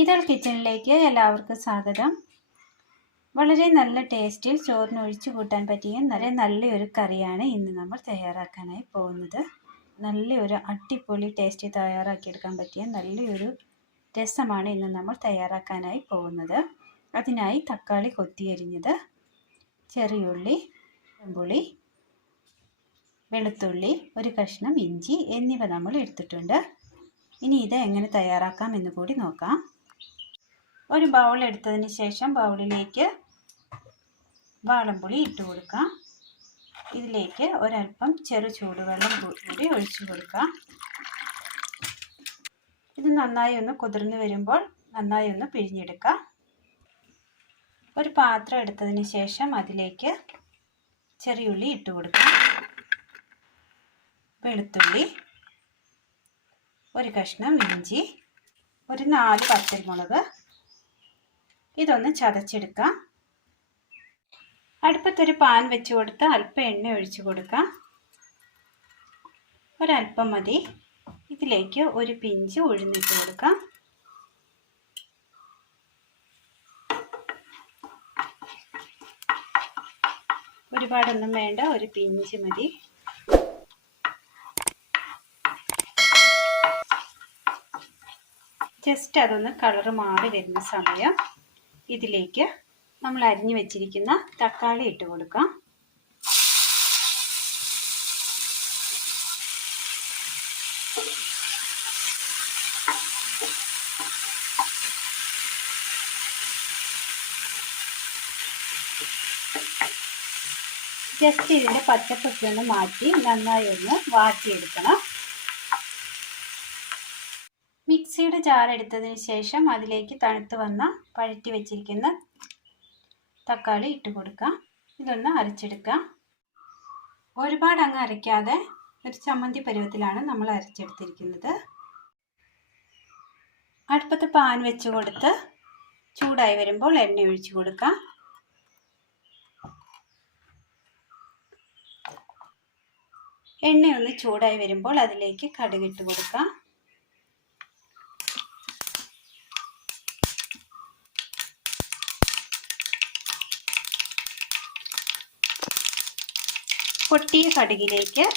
ഇതൾ കിച്ചണിലേക്ക് എല്ലാവർക്കും സ്വാഗതം. വളരെ നല്ല ടേസ്റ്റിൽ ചോറിന് ഒഴിച്ചു കൂട്ടാൻ പറ്റിയ നല്ല നല്ലൊരു കറിയാണ് ഇന്ന് നമ്മൾ തയ്യാറാക്കാനായി പോകുന്നത്. നല്ലൊരു അടിപൊളി ടേസ്റ്റ് തയ്യാറാക്കിയെടുക്കാൻ പറ്റിയ നല്ലൊരു രസമാണ് ഇന്ന് നമ്മൾ തയ്യാറാക്കാനായി പോകുന്നത്. അതിനായി തക്കാളി കൊത്തിയരിഞ്ഞത് ചെറിയുള്ളി പുളി വെളുത്തുള്ളി ഒരു കഷ്ണം ഇഞ്ചി എന്നിവ നമ്മൾ എടുത്തിട്ടുണ്ട്. ഇനി ഇത് എങ്ങനെ തയ്യാറാക്കാം എന്ന് കൂടി നോക്കാം. ഒരു ബൗൾ എടുത്തതിന് ശേഷം ബൗളിലേക്ക് വാളംപുളി ഇട്ട് കൊടുക്കാം. ഇതിലേക്ക് ഒരല്പം ചെറു ചൂടുവെള്ളം കൂടി ഒഴിച്ചു കൊടുക്കാം. ഇത് നന്നായി ഒന്ന് കുതിർന്ന് വരുമ്പോൾ നന്നായി ഒന്ന് പിഴിഞ്ഞെടുക്കാം. ഒരു പാത്രം എടുത്തതിന് ശേഷം അതിലേക്ക് ചെറിയുള്ളി ഇട്ട് കൊടുക്കാം. വെളുത്തുള്ളി ഒരു കഷ്ണം ഇഞ്ചി ഒരു നാല് പച്ചമുളക് ഇതൊന്ന് ചതച്ചെടുക്കാം. അടുപ്പത്തൊരു പാൻ വെച്ച് കൊടുത്ത് അല്പം എണ്ണ ഒഴിച്ചു കൊടുക്കാം. ഒരല്പം മതി. ഇതിലേക്ക് ഒരു പിഞ്ച് ഉഴുന്നിട്ട് കൊടുക്കാം. ഒരുപാടൊന്നും വേണ്ട ഒരു പിഞ്ച് മതി. ജസ്റ്റ് അതൊന്ന് കളറ് മാറി വരുന്ന സമയം. ഇതിലേക്ക് നമ്മൾ അരിഞ്ഞു വെച്ചിരിക്കുന്ന തക്കാളി ഇട്ട് കൊടുക്കാം. ജസ്റ്റ് ഇതിന്റെ പച്ചപ്പൊക്കെ ഒന്ന് മാറ്റി നന്നായി ഒന്ന് വാട്ടിയെടുക്കണം. മിക്സിയുടെ ജാർ എടുത്തതിന് ശേഷം അതിലേക്ക് തണുത്ത് വന്ന പഴറ്റി വെച്ചിരിക്കുന്ന തക്കാളി ഇട്ട് കൊടുക്കാം. ഇതൊന്ന് അരച്ചെടുക്കാം. ഒരുപാട് അങ്ങ് അരയ്ക്കാതെ ഒരു ചമ്മന്തി പരുവത്തിലാണ് നമ്മൾ അരച്ചെടുത്തിരിക്കുന്നത്. അടുപ്പത്ത് പാൻ വെച്ച് കൊടുത്ത് ചൂടായി വരുമ്പോൾ എണ്ണ ഒഴിച്ചു കൊടുക്കാം. എണ്ണയൊന്ന് ചൂടായി വരുമ്പോൾ അതിലേക്ക് കടുകിട്ട് കൊടുക്കാം. പൊട്ടിയ കടുകിലേക്ക്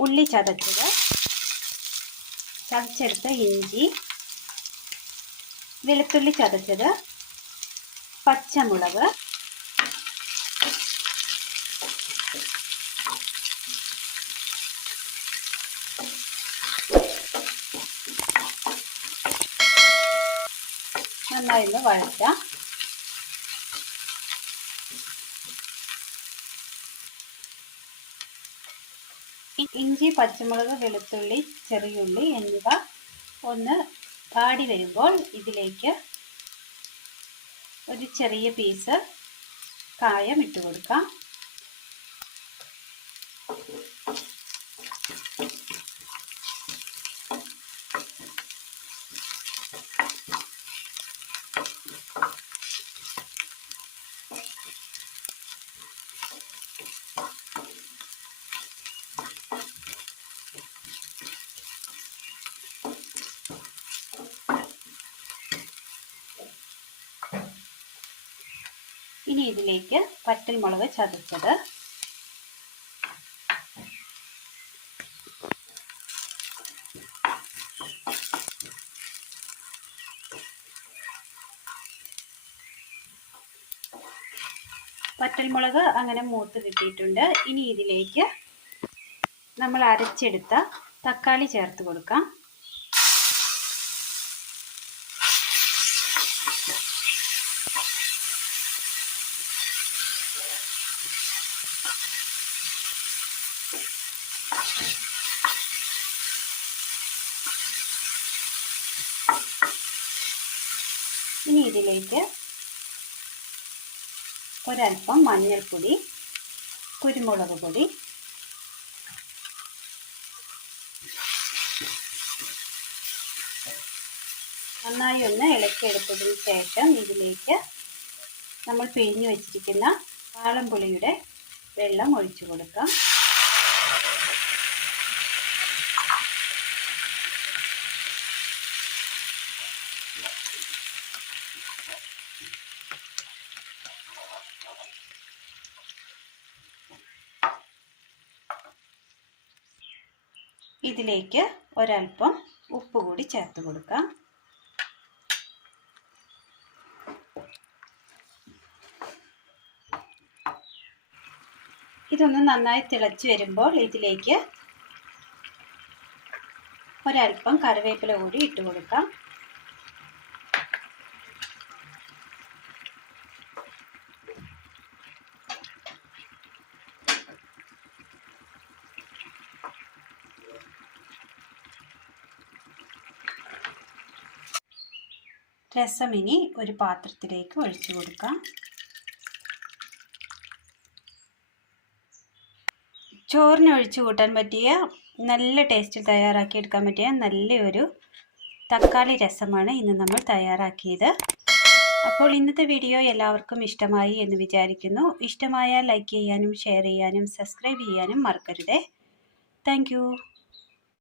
ഉള്ളി ചതച്ചത്. ചതച്ചെടുത്ത ഇഞ്ചി. വെളുത്തുള്ളി ചതച്ചത്. പച്ചമുളക്. നന്നായി ഒന്ന് വഴറ്റാം. ഇഞ്ചി പച്ചമുളക് വെളുത്തുള്ളി ചെറിയുള്ളി എന്നിവ ഒന്ന് പാടി വരുമ്പോൾ ഇതിലേക്ക് ഒരു ചെറിയ പീസ് കായം ഇട്ട് കൊടുക്കാം. ഇനി ഇതിലേക്ക് വറ്റൽമുളക് ചതച്ചത്. വറ്റൽമുളക് അങ്ങനെ മൂത്ത് കിട്ടിയിട്ടുണ്ട്. ഇനി ഇതിലേക്ക് നമ്മൾ അരച്ചെടുത്ത തക്കാളി ചേർത്ത് കൊടുക്കാം. ഇനി ഇതിലേക്ക് ഒരൽപ്പം മഞ്ഞൾപ്പൊടി കുരുമുളക് പൊടി നന്നായി ഒന്ന് ഇളക്കിയെടുത്തതിന് ശേഷം ഇതിലേക്ക് നമ്മൾ പിഴിഞ്ഞു വെച്ചിരിക്കുന്ന വാളംപുളിയുടെ വെള്ളം ഒഴിച്ചു കൊടുക്കാം. ഇതിലേക്ക് ഒരൽപ്പം ഉപ്പ് കൂടി ചേർത്ത് കൊടുക്കാം. ഇതൊന്ന് നന്നായി തിളച്ച് വരുമ്പോൾ ഇതിലേക്ക് ഒരൽപ്പം കറിവേപ്പില കൂടി ഇട്ട് കൊടുക്കാം. രസം ഇനി ഒരു പാത്രത്തിലേക്ക് ഒഴിച്ചു കൊടുക്കാം. ചോറിന് ഒഴിച്ചു കൂട്ടാൻ പറ്റിയ നല്ല ടേസ്റ്റിൽ തയ്യാറാക്കി എടുക്കാൻ പറ്റിയ നല്ലൊരു തക്കാളി രസമാണ് ഇന്ന് നമ്മൾ തയ്യാറാക്കിയത്. അപ്പോൾ ഇന്നത്തെ വീഡിയോ എല്ലാവർക്കും ഇഷ്ടമായി എന്ന് വിചാരിക്കുന്നു. ഇഷ്ടമായാൽ ലൈക്ക് ചെയ്യാനും ഷെയർ ചെയ്യാനും സബ്സ്ക്രൈബ് ചെയ്യാനും മറക്കരുതേ. താങ്ക്